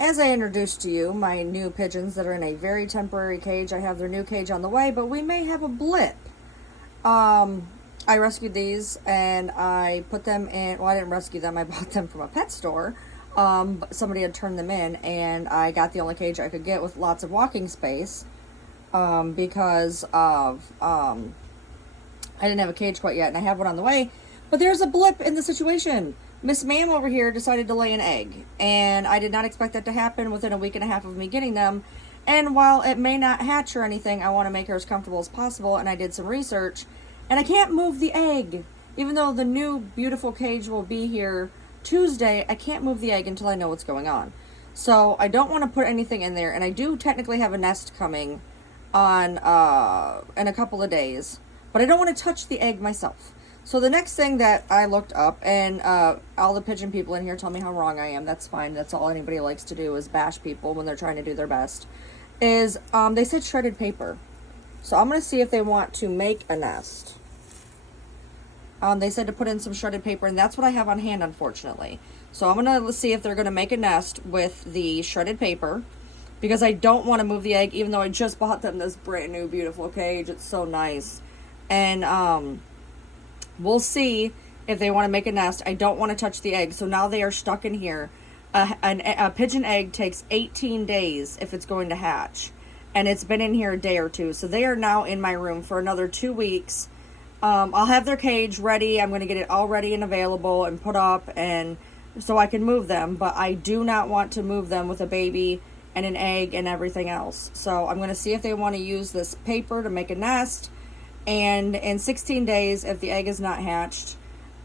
As I introduced to you, my new pigeons that are in a very temporary cage, I have their new cage on the way, but we may have a blip. I rescued these and I put them in, well, I didn't rescue them, I bought them from a pet store. But somebody had turned them in, and I got the only cage I could get with lots of walking space because of I didn't have a cage quite yet, and I have one on the way. But there's a blip in the situation. Miss Ma'am over here decided to lay an egg, and I did not expect that to happen within a week and a half of me getting them. And while it may not hatch or anything, I want to make her as comfortable as possible, and I did some research, and I can't move the egg. Even though the new beautiful cage will be here Tuesday, I can't move the egg until I know what's going on. So I don't want to put anything in there, and I do technically have a nest coming on in a couple of days, but I don't want to touch the egg myself. So the next thing that I looked up, and all the pigeon people in here tell me how wrong I am. That's fine. That's all anybody likes to do is bash people when they're trying to do their best. Is they said shredded paper. So I'm going to see if they want to make a nest. They said to put in some shredded paper, and that's what I have on hand, unfortunately. So I'm going to see if they're going to make a nest with the shredded paper, because I don't want to move the egg, even though I just bought them this brand new beautiful cage. It's so nice. And we'll see if they want to make a nest. I don't want to touch the egg, so now they are stuck in here. A pigeon egg takes 18 days if it's going to hatch, and it's been in here a day or two. So they are now in my room for another 2 weeks. I'll have their cage ready. I'm going to get it all ready and available and put up, and so I can move them. But I do not want to move them with a baby and an egg and everything else. So I'm going to see if they want to use this paper to make a nest. And in 16 days, if the egg is not hatched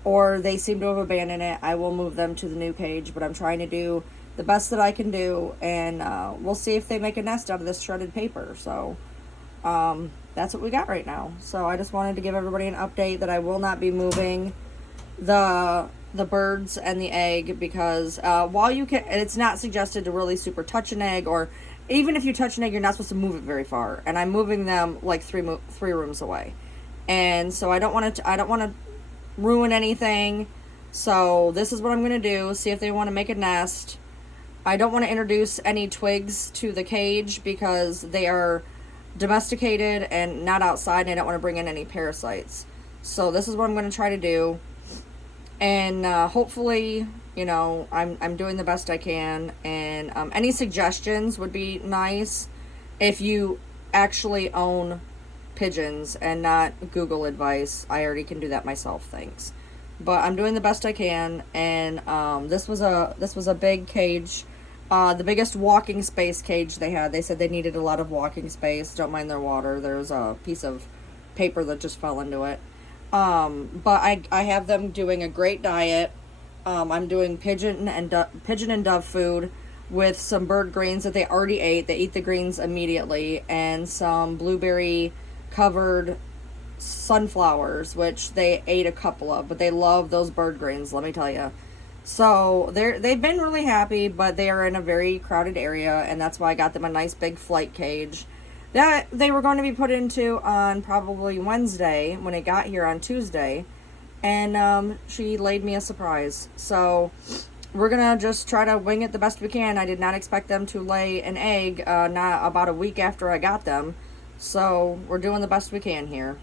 or they seem to have abandoned it, I will move them to the new cage. But I'm trying to do the best that I can do, and we'll see if they make a nest out of this shredded paper. So that's what we got right now. So I just wanted to give everybody an update that I will not be moving the birds and the egg, because while you can, it's not suggested to really super touch an egg, or even if you touch an egg, you're not supposed to move it very far. And I'm moving them like three rooms away, and so I don't want to ruin anything. So this is what I'm going to do. See if they want to make a nest. I don't want to introduce any twigs to the cage because they are domesticated and not outside, and I don't want to bring in any parasites. So this is what I'm going to try to do, and hopefully, you know, I'm doing the best I can. And any suggestions would be nice if you actually own pigeons and not Google advice. I already can do that myself, thanks. But I'm doing the best I can, and this was a big cage. The biggest walking space cage they had. They said they needed a lot of walking space. Don't mind their water. There's a piece of paper that just fell into it. But I have them doing a great diet. I'm doing pigeon and dove food with some bird greens that they already ate. They eat the greens immediately, and some blueberry covered sunflowers, which they ate a couple of, but they love those bird greens, let me tell you. So they've been really happy, but they are in a very crowded area, and that's why I got them a nice big flight cage that they were going to be put into on probably Wednesday when it got here on Tuesday. And she laid me a surprise. So we're going to just try to wing it the best we can. I did not expect them to lay an egg not about a week after I got them. So we're doing the best we can here.